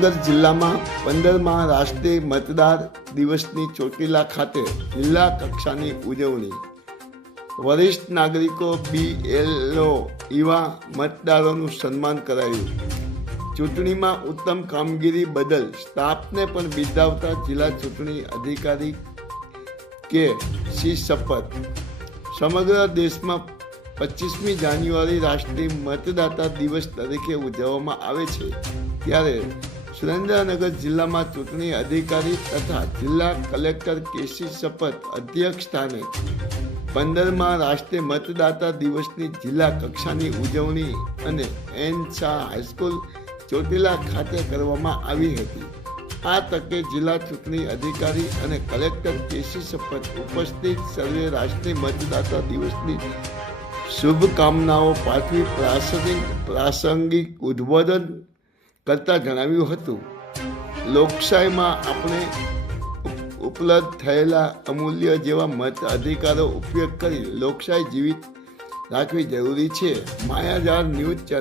જિલ્લામાં પંદરમાં રાષ્ટ્રીય મતદાર દિવસની ચોટીલા ખાતે જિલ્લા કક્ષાની ઉજવણી. વરિષ્ઠ નાગરિકો બીએલઓ એવા મતદારોનું સન્માન કરાયું. ચૂંટણીમાં ઉત્તમ કામગીરી બદલ સ્ટાફને પણ બિરદાવતા જિલ્લા ચૂંટણી અધિકારી કે સી શપથ. સમગ્ર દેશમાં પચીસમી જાન્યુઆરી રાષ્ટ્રીય મતદાતા દિવસ તરીકે ઉજવવામાં આવે છે. ત્યારે સુરેન્દ્રનગર જિલ્લામાં ચૂંટણી અધિકારી તથા જિલ્લા કલેક્ટર કેસી શપથ અધ્યક્ષ સ્થાને પંદરમાં રાષ્ટ્રીય મતદાતા દિવસની જિલ્લા કક્ષાની ઉજવણી અને એન શાહ હાઈસ્કૂલ ચોટીલા ખાતે કરવામાં આવી હતી. આ તકે જિલ્લા ચૂંટણી અધિકારી અને કલેક્ટર કેસી શપથ ઉપસ્થિત સર્વે રાષ્ટ્રીય મતદાતા દિવસની શુભકામનાઓ પાઠવી પ્રાસંગિક પ્રાસંગિક ઉદ્બોધન કરતા જણાવ્યું હતું. લોકશાહીમાં આપણે ઉપ- ઉપલબ્ધ થયેલા અમૂલ્ય જેવા મત અધિકારો ઉપયોગ કરી લોકશાહી જીવિત રાખવી જરૂરી છે. માયાજાળ ન્યૂઝ ચેનલ